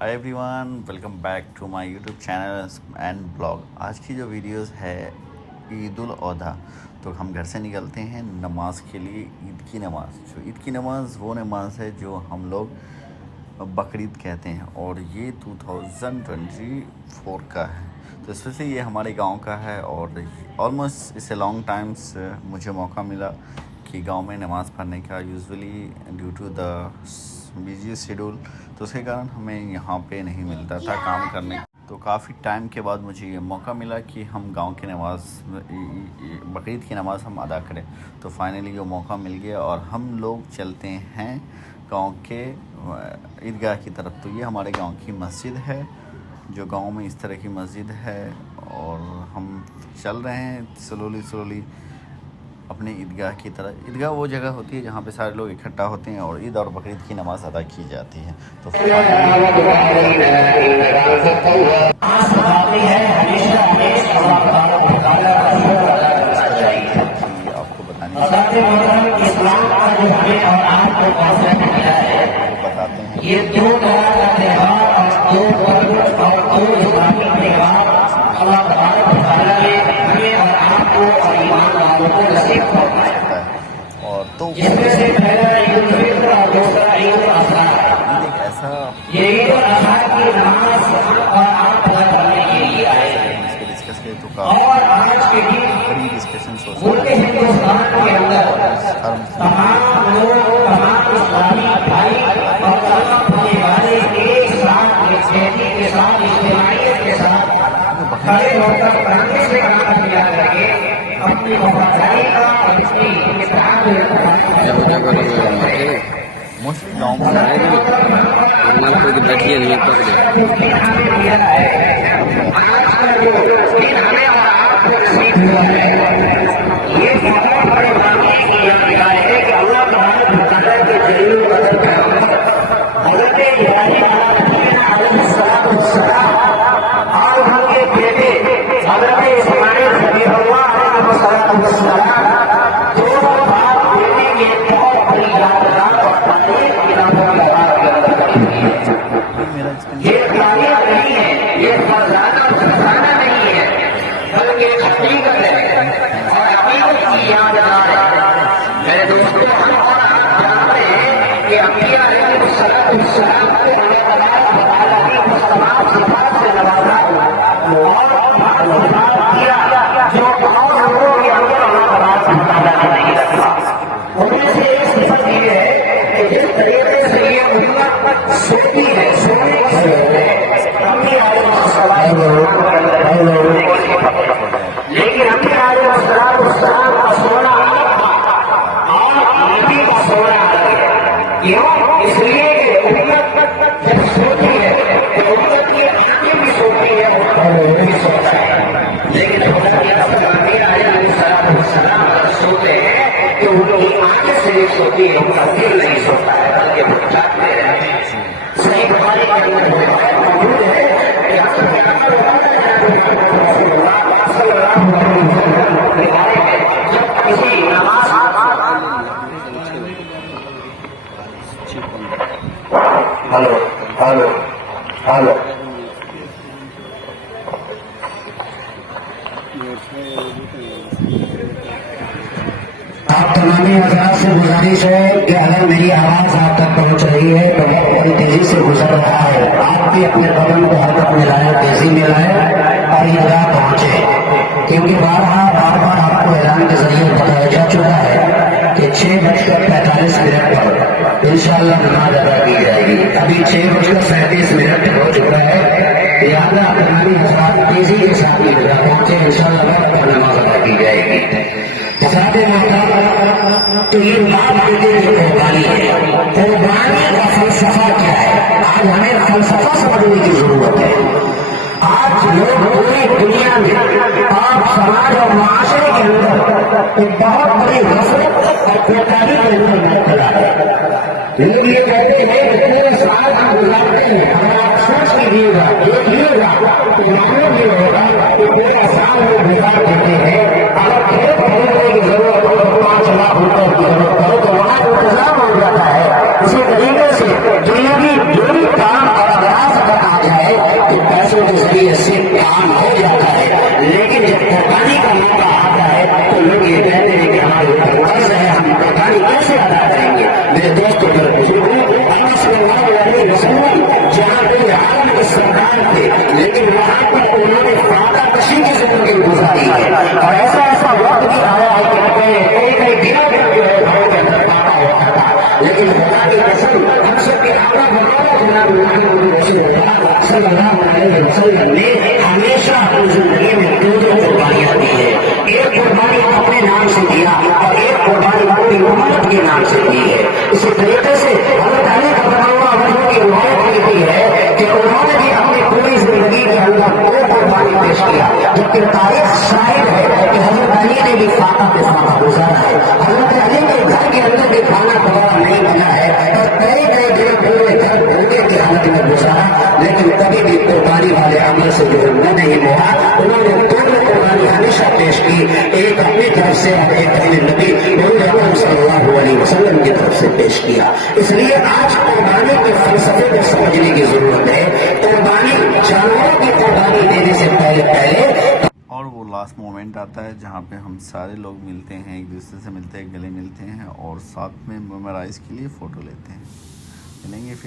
Hi everyone, welcome back to my YouTube channel and blog. आज की जो videos है ईद उल अज़हा, तो हम घर से निकलते हैं नमाज के लिए। ईद की नमाज़, जो ईद की नमाज़ वो नमाज़ है जो हम लोग बकरीद कहते हैं, और ये 2024 का है। तो स्पेशली ये हमारे गांव का है, और ऑलमोस्ट इस लॉन्ग टाइम्स मुझे मौका मिला कि गांव में नमाज़ पढ़ने का। Usually due to the busy schedule, तो उसके कारण हमें यहाँ पे नहीं मिलता था काम करने। तो काफ़ी टाइम के बाद मुझे ये मौका मिला कि हम गांव की नमाज़, बकरीद की नमाज़ हम अदा करें। तो फाइनली ये मौका मिल गया और हम लोग चलते हैं गांव के ईदगाह की तरफ। तो ये हमारे गांव की मस्जिद है, जो गांव में इस तरह की मस्जिद है, और हम चल रहे हैं स्लोली अपने ईदगाह की तरह। ईदगाह वो जगह होती है जहाँ पे सारे लोग इकट्ठा होते हैं और ईद और बकरीद की नमाज़ अदा की जाती है। तो आपको बताने बताते हैं ये और तो ऐसा डिस्कस करें तो काफी बड़ी डिस्कशन होती मोस्टली गाँव हेलो आप तमामी हजरात से गुजारिश है कि अगर मेरी आवाज आप तक पहुंच रही है तो बहुत तेजी से गुजर रहा है, आप भी अपने कदम को हरकत में लाए, तेजी में लाए और ईदगाह पहुंचे, क्योंकि बार बार आपको ऐलान के जरिए बताया जा चुका है कि 6:45 पर इंशाअल्लाह नमाज अदा की जाएगी। अभी 6:37 हो चुका है। लिहाजा तमामी हजरात तेजी के साथ ईदगाह पहुंचे, इंशाअल्लाह वक्त पर नमाज अदा की जाएगी। तो ये बात बेटे की कुर्बानी है। कुर्बानी का फलसफा क्या है? आज हमें फलसफा समझने की जरूरत है। आज लोग पूरी दुनिया में और समाज और माशरे के अंदर एक बहुत बड़ी गफलत और कोताही के अंदर मुब्तला है। लोग ये कहते हैं कि पूरे साल हम गुजारते हैं, हमारा अफसोस कीजिएगा, देखिएगा तो मालूम ये होगा कि पूरा साल वो गुजार देते हैं। अगर खेत खरीदने की जरूरत हो तो 5 लाख रुपए की जरूरत हो तो वहां इंतजाम हो जाता है। इसी तरीके से दुनिया की जो भी काम और अभ्यास رسول اللہ صلی اللہ علیہ وسلم نے ہمیشہ اپنی زندگی میں دو قربانیاں دی ہے. ایک قربانی اپنے نام سے دیا اور ایک قربانی اپنی امت کے نام سے دی ہے. اسی طریقے سے حضرت علی رضی اللہ عنہ کی روایت لکھی ہے کہ انہوں نے بھی اپنی پوری زندگی کے اندر دو قربانی پیش کیا، جبکہ تاریخ شاہد ہے کہ حضرت علی نے بھی فاقہ پہ فاقہ گزارا ہے. حضرت علی کے گھر کے اندر بھی کھانا پکانا نہیں بنا ہے اور کئی کئی دن پورے گھر بھوکے کی حالت میں گزارا، لیکن کبھی بھی قربانی والے عمل سے جو نہ نہیں ہوا. انہوں نے دونوں قربانی ہمیشہ پیش کی، ایک اپنی طرف سے اور ایک اپنے نبی محمد صلی اللہ علیہ وسلم کی طرف سے پیش کیا. اس لیے آج قربانی کے فلسفے کو سمجھنے کی ضرورت ہے. قربانی جانوروں کی قربانی دینے سے پہلے اور وہ لاسٹ مومنٹ آتا ہے جہاں پہ ہم سارے لوگ ملتے ہیں، ایک دوسرے سے ملتے ہیں، گلے ملتے ہیں اور ساتھ میں میمورائز کے لیے فوٹو لیتے ہیں. ملیں گے پھر.